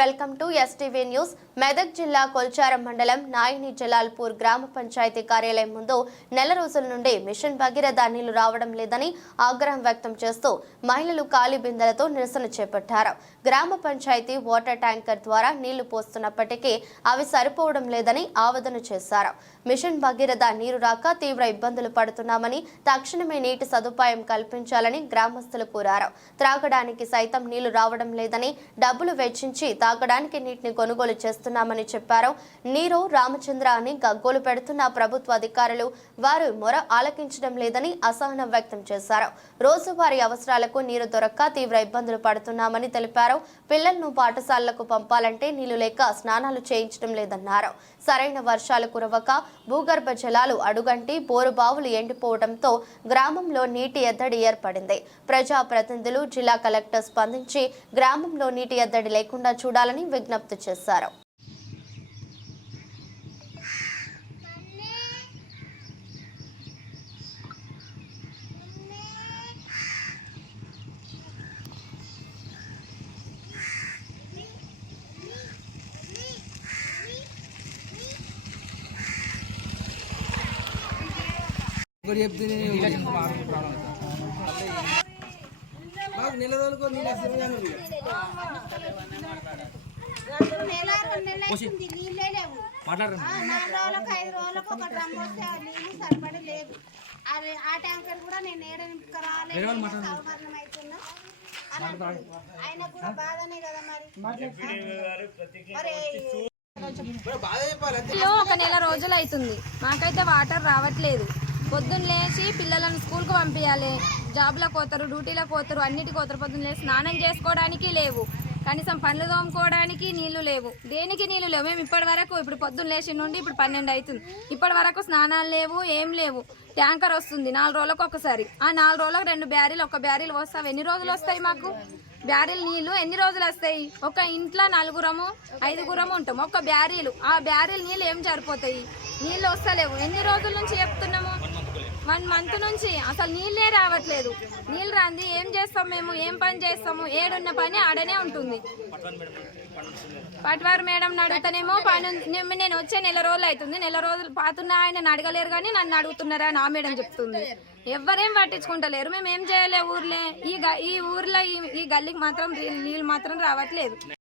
Welcome to STV news Medak జిల్లా కొల్చారం మండలం నాయిని జలాల్పూర్ గ్రామ పంచాయతీ కార్యాలయం ముందు నెల రోజుల నుండి మిషన్ భగీరథ నీళ్ళు రావడం లేదని ఆగ్రహం వ్యక్తం చేస్తూ మహిళలు ఖాళీ బిందెలతో నిరసన చేపట్టారు. గ్రామ పంచాయతీ వాటర్ ట్యాంకర్ ద్వారా నీళ్ళు పోస్తున్నప్పటికీ అవి సరిపోవడం లేదని ఆవేదన చేశారు. మిషన్ భగీరథ నీరు రాక తీవ్ర ఇబ్బందులు పడుతున్నామని తక్షణమే నీటి సదుపాయం కల్పించాలని గ్రామస్తులు కోరారు. త్రాగడానికి సైతం నీళ్ళు రావడం లేదని డబ్బులు వెచ్చించి తాగడానికి నీటిని కొనుగోలు చేస్తున్నామని చెప్పారు. నీరు రామచంద్ర అని గగ్గోలు పెడుతున్న ప్రభుత్వ అధికారులు వారు మొర ఆలకించడం లేదని అసహనం వ్యక్తం చేశారు. రోజువారీ అవసరాలకు నీరు దొరక్క తీవ్ర ఇబ్బందులు పడుతున్నామని తెలిపారు. పిల్లలను పాఠశాలలకు పంపాలంటే నీళ్ళు లేక స్నానాలు చేయించడం లేదన్నారు. సరైన వర్షాలు కురవక భూగర్భ జలాలు అడుగంటి బోరు బావులు ఎండిపోవడంతో గ్రామంలో నీటి ఎద్దడి ఏర్పడింది. ప్రజాప్రతినిధులు జిల్లా కలెక్టర్ స్పందించి గ్రామంలో నీటి ఎద్దడి లేకుండా ఉండాలని విజ్ఞప్తి చేశారు. ఒకటి చెప్తే నెల రోజులకు నీళ్ళు వస్తుంది కానీ ఉంది. నెల రెండు నెలలు అవుతుంది, నీళ్ళే లేవు. ఆ, నాలుగు రోజులకు ఐదు రోజులకు ఒక డ్రమ్ వస్తే ఆ నీళ్ళు సరిపడి లేదు అది ఆ ట్యాంకర్ కూడా నేను ఏడ నింపుకురావాలి? సౌకర్యం అవుతున్నా అని అంటుంది. ఆయనకు కూడా బాధనే కదా మరి. మరి బాధ చెప్పాలి అంతే. లో ఒక నెల రోజులు అవుతుంది మాకైతే వాటర్ రావట్లేదు. పొద్దున్న లేచి పిల్లలను స్కూల్కి పంపించాలి జాబ్లకు పోతారు డ్యూటీలకు పోతారు అన్నిటికి పోతారు పొద్దున్న లేచి స్నానం చేసుకోవడానికి లేవు. కనీసం పండ్లు తోముకోవడానికి నీళ్ళు లేవు. దేనికి నీళ్ళు లేవు? మేము ఇప్పటి వరకు ఇప్పుడు పొద్దున్న లేచి నుండి ఇప్పుడు పన్నెండు అవుతుంది. ఇప్పటి వరకు స్నానాలు లేవు ఏం లేవు. ట్యాంకర్ వస్తుంది నాలుగు రోజులకు ఒకసారి. ఆ నాలుగు రోజులకు రెండు బ్యారీలు ఒక బ్యారీలు వస్తావు. ఎన్ని రోజులు వస్తాయి మాకు? బ్యారీలు నీళ్ళు ఎన్ని రోజులు వస్తాయి? ఒక ఇంట్లో నలుగురము ఐదుగురము ఉంటాము ఒక బ్యారీలు. ఆ బ్యారీలు నీళ్ళు ఏం సరిపోతాయి నీళ్ళు వస్తలేవు. ఎన్ని రోజుల నుంచి చెప్తున్నాము? వన్ మంత్ నుంచి అసలు నీళ్ళే రావట్లేదు. నీళ్ళు రాంది ఏం చేస్తాం మేము ఏం పని చేస్తాము ఏడున్న పని ఆడనే ఉంటుంది. పట్వారు మేడం అడుగుతానేమో పని నేను- వచ్చే నెల రోజులు అవుతుంది. నెల రోజులు పాతున్న ఆయన అడగలేరు కానీ నన్ను అడుగుతున్నారా నా మేడం చెప్తుంది. ఎవరేం పట్టించుకుంటలేరు. మేము ఏం చేయలే ఊర్లే. ఈ గ- ఈ ఊర్లో ఈ- ఈ గల్లీకి మాత్రం నీళ్ళు మాత్రం రావట్లేదు.